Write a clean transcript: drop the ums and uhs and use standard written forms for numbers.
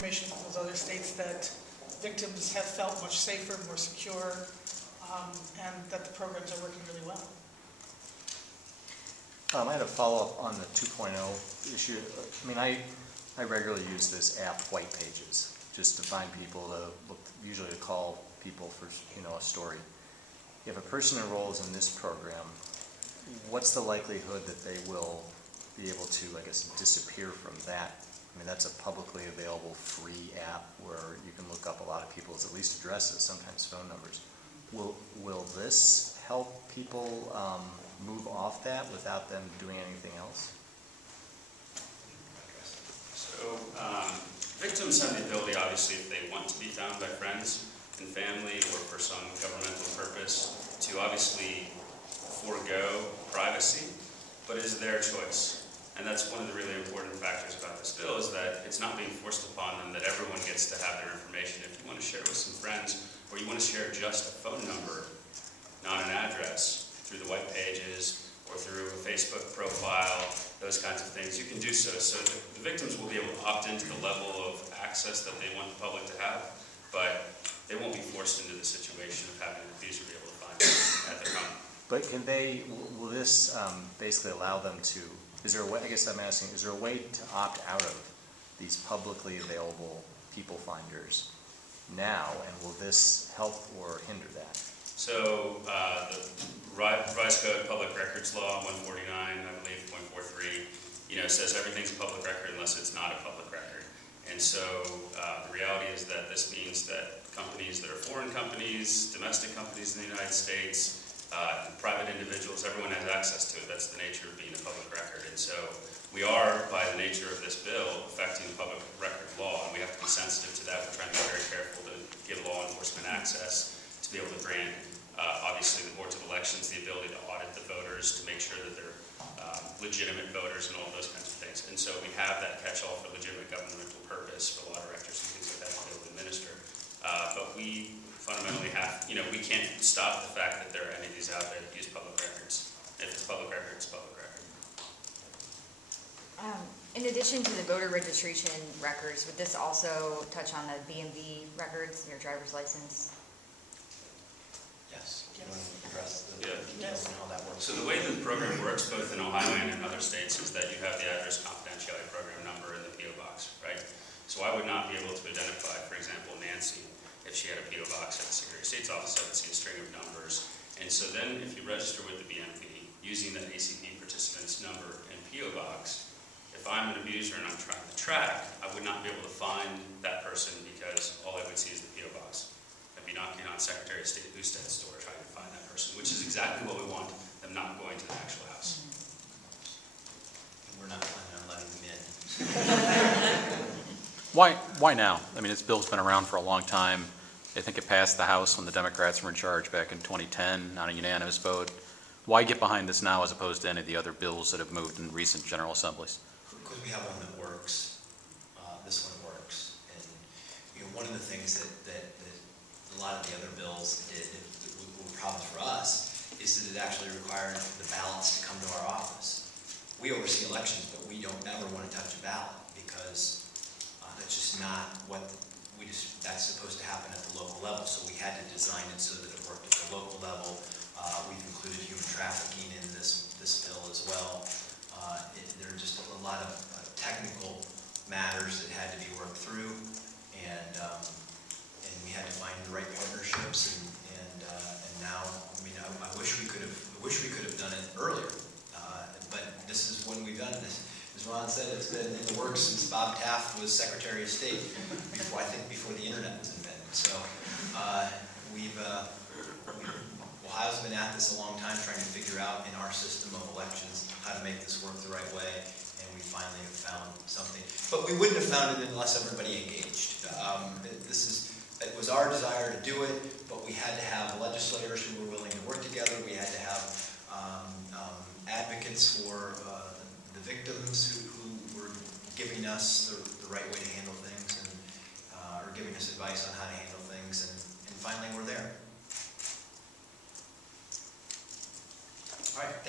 information from those other states that victims have felt much safer, more secure, and that the programs are working really well. I had a follow-up on the 2.0 issue. I mean, I regularly use this app, White Pages, just to find people to look, usually to call people for, a story. If a person enrolls in this program, what's the likelihood that they will be able to, I guess, disappear from that? I mean, that's a publicly available free app where you can look up a lot of people's, at least addresses, sometimes phone numbers. Will this help people move off that without them doing anything else? So victims have the ability, obviously, if they want to be found by friends and family or for some governmental purpose, to obviously forego privacy, but it is their choice. And that's one of the really important factors about this bill, is that it's not being forced upon them that everyone gets to have their information. If you want to share it with some friends, or you want to share just a phone number, not an address, through the White Pages or through a Facebook profile, those kinds of things, you can do so. So the victims will be able to opt into the level of access that they want the public to have, but they won't be forced into the situation of having an abuser be able to find them at their home. But will this basically allow them to, is there a way, I guess I'm asking, is there a way to opt out of these publicly available people finders now, and will this help or hinder that? So the Revised Code Public Records Law 149, I believe, .43, says everything's a public record unless it's not a public record. And so the reality is that this means that companies that are foreign companies, domestic companies in the United States, private individuals, everyone has access to it. That's the nature of being a public record. And so we are, by the nature of this bill, affecting public record law, and we have to be sensitive to that. We're trying to be very careful to give law enforcement access to be able to grant, obviously, the boards of elections the ability to audit the voters to make sure that they're legitimate voters and all those kinds of things. And so we have that catch-all for legitimate governmental purpose for law directors and things like that to be able to administer. But we fundamentally have, we can't stop the fact that there are entities out there that use public records. If it's public record, it's public record. In addition to the voter registration records, would this also touch on the BMV records, your driver's license? Yes. You want to address the Yes. and how that works? So the way that the program works, both in Ohio and in other states, is that you have the address confidentiality program number in the P.O. box, right? So I would not be able to identify, for example, Nancy, if she had a P.O. box at the Secretary of State's office. I would see a string of numbers. And so then if you register with the BMV using that ACP participant's number and P.O. box, if I'm an abuser and I'm trying to track, I would not be able to find that person because all I would see is the P.O. box. I'd be knocking on Secretary of State Husted's door trying to find that person, which is exactly what we want, them not going to the actual house. We're not planning on letting them in. Why now? I mean, this bill's been around for a long time. I think it passed the House when the Democrats were in charge back in 2010 on a unanimous vote. Why get behind this now as opposed to any of the other bills that have moved in recent General Assemblies? Because we have one that works. This one works. And one of the things that a lot of the other bills did, were problems for us, is that it actually required the ballots to come to our office. We oversee elections, but we don't ever want to touch a ballot because that's just not what that's supposed to happen at the local level. So we had to design it so that it worked at the local level. We've included human trafficking in this bill as well. There are just a lot of technical matters that had to be worked through, and we had to find the right partnerships. And now, I mean, I wish we could have done it earlier. But this is when we've done this. As Ron said, it's been in the works since Bob Taft was Secretary of State, before the internet was invented. So Ohio's been at this a long time, trying to figure out in our system of elections how to make this work the right way, and we finally have found something. But we wouldn't have found it unless everybody engaged. It was our desire to do it, but we had to have legislators who were willing to work together. We had to have advocates for the victims who were giving us the right way to handle things, and or giving us advice on how to handle things, and finally we're there. All right.